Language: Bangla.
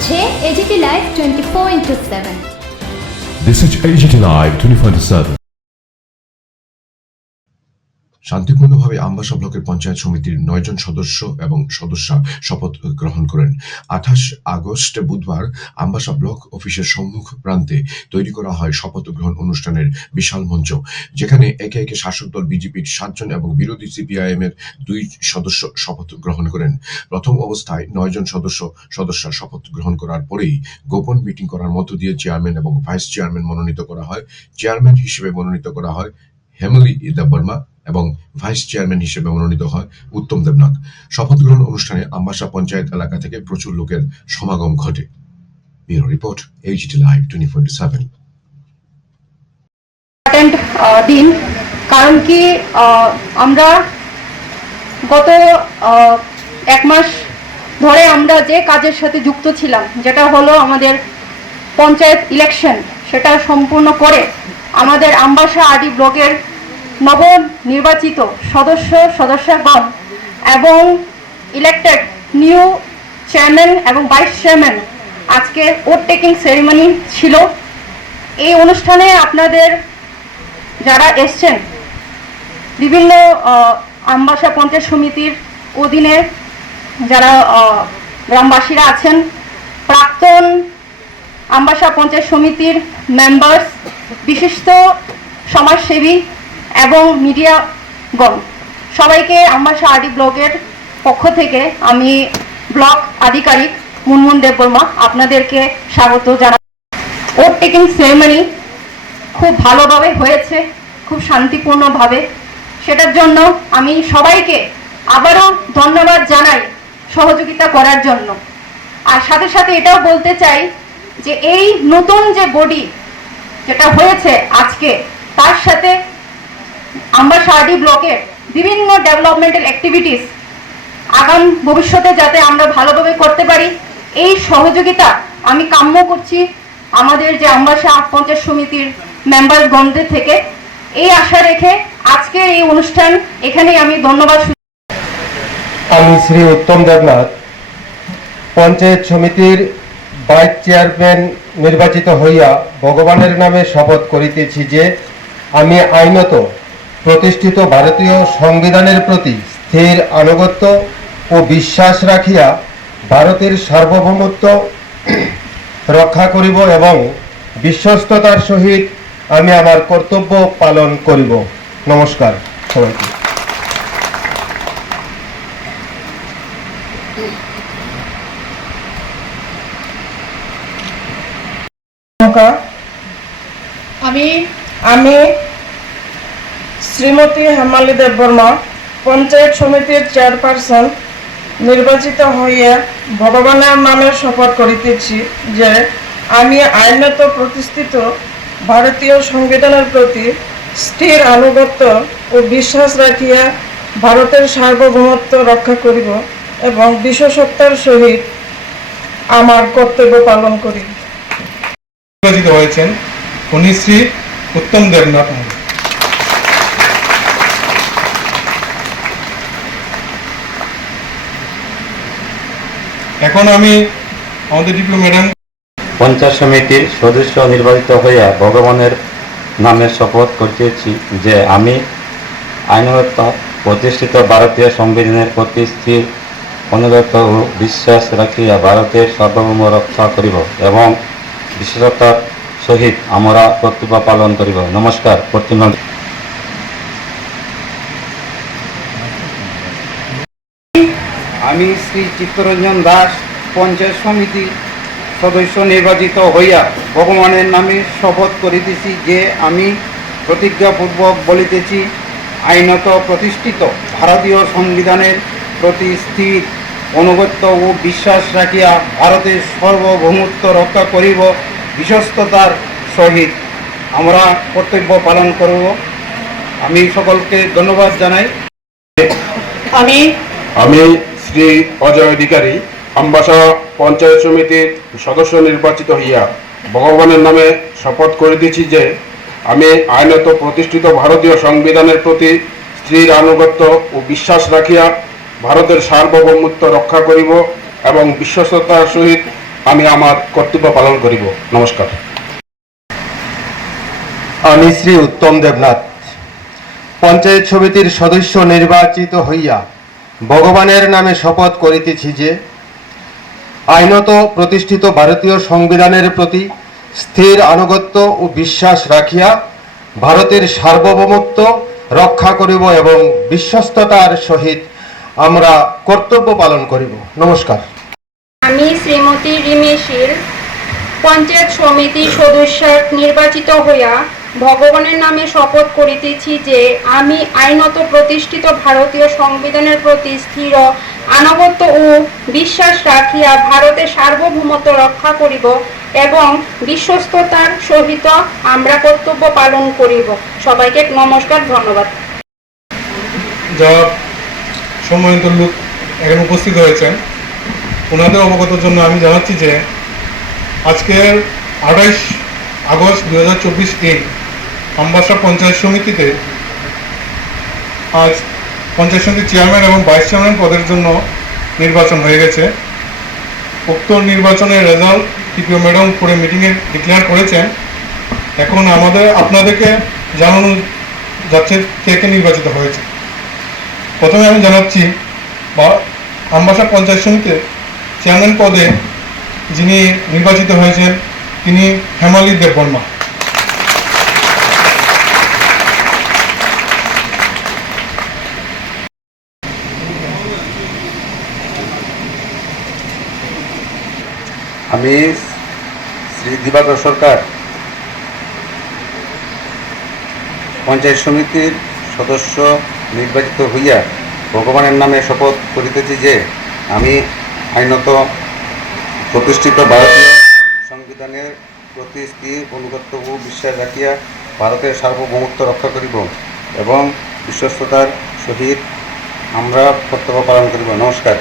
হচ্ছে AGT Live 24/7। This is AGT Live 24/7। শান্তিপূর্ণভাবে আমবাসা ব্লকের পঞ্চায়েত সমিতির 9 জন সদস্য এবং সদস্যা শপথ গ্রহণ করেন। 28 আগস্ট বুধবার আমবাসা ব্লক অফিসের সম্মুখ প্রান্তে তৈরি করা হয় শপথ গ্রহণ অনুষ্ঠানের বিশাল মঞ্চ, যেখানে একে একে শাসক দল বিজেপির 7 জন এবং বিরোধী CPIM এর 2 সদস্য শপথ গ্রহণ করেন। প্রথম অবস্থায় 9 জন সদস্যা শপথ গ্রহণ করার পরেই গোপন মিটিং করার মধ্য দিয়ে চেয়ারম্যান এবং ভাইস চেয়ারম্যান মনোনীত করা হয়। চেয়ারম্যান হিসেবে মনোনীত করা হয় হেমলি দেববর্মা এবং ভাইস চেয়ারম্যান হিসেবে মনোনীত হয় উত্তম দেবনাথ। শপথ গ্রহণ অনুষ্ঠানে আমবাসা পঞ্চায়েত এলাকা থেকে প্রচুর লোকের সমাগম ঘটে। Bureau report, AGT Live 24/7। দিন, কারণ কি আমরা গত 1 মাস ধরে আমরা যে কাজের সাথে যুক্ত ছিলাম, যেটা হলো আমাদের পঞ্চায়েত ইলেকশন, সেটা সম্পূর্ণ করে আমাদের আমবাসা RD ব্লকের নবনির্বাচিত সদস্যগণ এবং ইলেক্টেড নিউ চেয়ারম্যান এবং ভাইস চেয়ারম্যান আজকে ওট টেকিং সেরিমনি ছিল। এই অনুষ্ঠানে আপনাদের যারা এসছেন, বিভিন্ন আমবাসা পঞ্চায়েত সমিতির অধীনে যারা গ্রামবাসীরা আছেন, প্রাক্তন আমবাসা পঞ্চায়েত সমিতির মেম্বার্স, বিশিষ্ট সমাজসেবী এবং মিডিয়াগণ, সবাইকে আমবাসা RD ব্লকের পক্ষ থেকে আমি ব্লক আধিকারিক মুনমুন দেববর্মা আপনাদেরকে স্বাগত জানাই। ওট টেকিং সেরেমনি খুব ভালোভাবে হয়েছে, খুব শান্তিপূর্ণভাবে। সেটার জন্য আমি সবাইকে আবারও ধন্যবাদ জানাই সহযোগিতা করার জন্য। আর সাথে সাথে এটাও বলতে চাই যে এই নতুন যে বডি যেটা হয়েছে আজকে, তার সাথে আমবাসা RD ব্লকের বিভিন্ন ডেভেলপমেন্টাল অ্যাক্টিভিটিস আগাম ভবিষ্যতে যাতে আমরা ভালোভাবে করতে পারি, এই সহযোগিতা আমি কাম্য করছি আমাদের যে আমবাসা পঞ্চায়েত সমিতির মেম্বারগণদের থেকে। এই আশা রেখে আজকের এই অনুষ্ঠান এখানেই আমি ধন্যবাদ। আমি শ্রী উত্তম দেবনাথ, পঞ্চায়েত সমিতির ভাইস চেয়ারম্যান নির্বাচিত হইয়া ভগবানের নামে শপথ করিতেছি যে আমি আইনত প্রতিষ্ঠিত ভারতীয় সংবিধানের প্রতি স্থির আনুগত্য ও বিশ্বাস রাখিয়া ভারতের সার্বভৌমত্ব রক্ষা করিব এবং বিশ্বস্ততার সহিত আমি আমার কর্তব্য পালন করিব। নমস্কার সবাইকে। আমি শ্রীমতী হেমালি দেববর্মা, পঞ্চায়েত সমিতির চেয়ারপারসন নির্বাচিত হইয়া ভগবানের নামে শপথ করিতেছি যে আমি আইনত প্রতিষ্ঠিত ভারতীয় সংবিধানের প্রতি স্থির আনুগত্য ও বিশ্বাস রাখিয়া ভারতের সার্বভৌমত্ব রক্ষা করিব এবং বিশ্বসত্তার সহিত আমার কর্তব্য পালন করিব। নির্বাচিত হয়েছেন উনি শ্রী উত্তম দেবনাথ। এখন আমি আমাদের ডিপি ম্যাডাম পঞ্চায়েত সমিতির সদস্য নির্বাচিত হইয়া ভগবানের নামে শপথ করিতেছি যে আমি আইনত প্রতিষ্ঠিত ভারতীয় সংবিধানের প্রতি স্থির অনুগত ও বিশ্বাস রাখিয়া ভারতের সার্বভৌম রক্ষা করিব এবং বিশ্বস্ততার সহিত আমরা কর্তব্য পালন করিব। নমস্কার। আমি শ্রী চিত্তরঞ্জন দাস, পঞ্চায়েত সমিতি সদস্য নির্বাচিত হইয়া ভগবানের নামে শপথ করিতেছি যে আমি প্রতিজ্ঞাপূর্বক বলিতেছি আইনত প্রতিষ্ঠিত ভারতীয় সংবিধানের প্রতি স্থির অনুগত্য ও বিশ্বাস রাখিয়া ভারতের সার্বভৌমত্ব রক্ষা করিব, বিশ্বস্ততার সহিত আমরা কর্তব্য পালন করব। আমি সকলকে ধন্যবাদ জানাই। আমি শ্রী অজয় অধিকারী, আমবাসা পঞ্চায়েত সমিতির সদস্য নির্বাচিত হইয়া ভগবানের নামে শপথ করিতেছি যে আমি আইনত প্রতিষ্ঠিত ভারতীয় সংবিধানের প্রতি স্থির আনুগত্য ও বিশ্বাস রাখিয়া ভারতের সার্বভৌমত্ব রক্ষা করিব এবং বিশ্বস্ততার সহিত আমি আমার কর্তব্য পালন করিব। নমস্কার। আমি শ্রী উত্তম দেবনাথ পঞ্চায়েত সমিতির সদস্য নির্বাচিত হইয়া ভগবানের নামে শপথ করিতেছি যে আইনত প্রতিষ্ঠিত ভারতীয় সংবিধানের প্রতি স্থির আনুগত্য ও বিশ্বাস রাখিয়া ভারতের সার্বভৌমত্ব রক্ষা করিব এবং বিশ্বস্ততার সহিত আমরা কর্তব্য পালন করিব। নমস্কার। আমি শ্রীমতী রিমি শীল পঞ্চায়েত সমিতির সদস্য নির্বাচিত হইয়া ভগবানের নামে শপথ করিতেছি যে আমি আইনত প্রতিষ্ঠিত ভারতীয় সংবিধানের প্রতি স্থির আনুগত্য ও বিশ্বাস রাখিয়া ভারতের সার্বভৌমত্ব রক্ষা করিব এবং বিশ্বস্ততার সহিত আমরা কর্তব্য পালন করিব। সবাইকে নমস্কার, ধন্যবাদ। যা সম্মানিত লোক এখানে উপস্থিত হয়েছেন, ওনাদের অবগতর জন্য আমি জানাচ্ছি যে আজকের 28 আগস্ট 2024 আমবাসা পঞ্চায়েত সমিতিতে আজ পঞ্চায়েত সমিতির চেয়ারম্যান এবং ভাইস চেয়ারম্যান পদের জন্য নির্বাচন হয়ে গেছে। উক্ত নির্বাচনের রেজাল্ট টিপিও ম্যাডাম করে মিটিংয়ে ডিক্লেয়ার করেছেন। এখন আপনাদেরকে জানানো যাচ্ছে কে কে নির্বাচিত হয়েছে। প্রথমে আমি জানাচ্ছি আমবাসা পঞ্চায়েত সমিতির চেয়ারম্যান পদে যিনি নির্বাচিত হয়েছেন তিনি হেমালি দেববর্মা। আমি শ্রী দিবাকর সরকার পঞ্চায়েত সমিতির সদস্য নির্বাচিত হইয়া ভগবানের নামে শপথ করিতেছি যে আমি আইনত প্রতিষ্ঠিত ভারতীয় সংবিধানের প্রতি স্থির আনুগত্য ও বিশ্বাস রাখিয়া ভারতের সার্বভৌমত্ব রক্ষা করিব এবং বিশ্বস্ততার সহিত আমরা কর্তব্য পালন করিব। নমস্কার।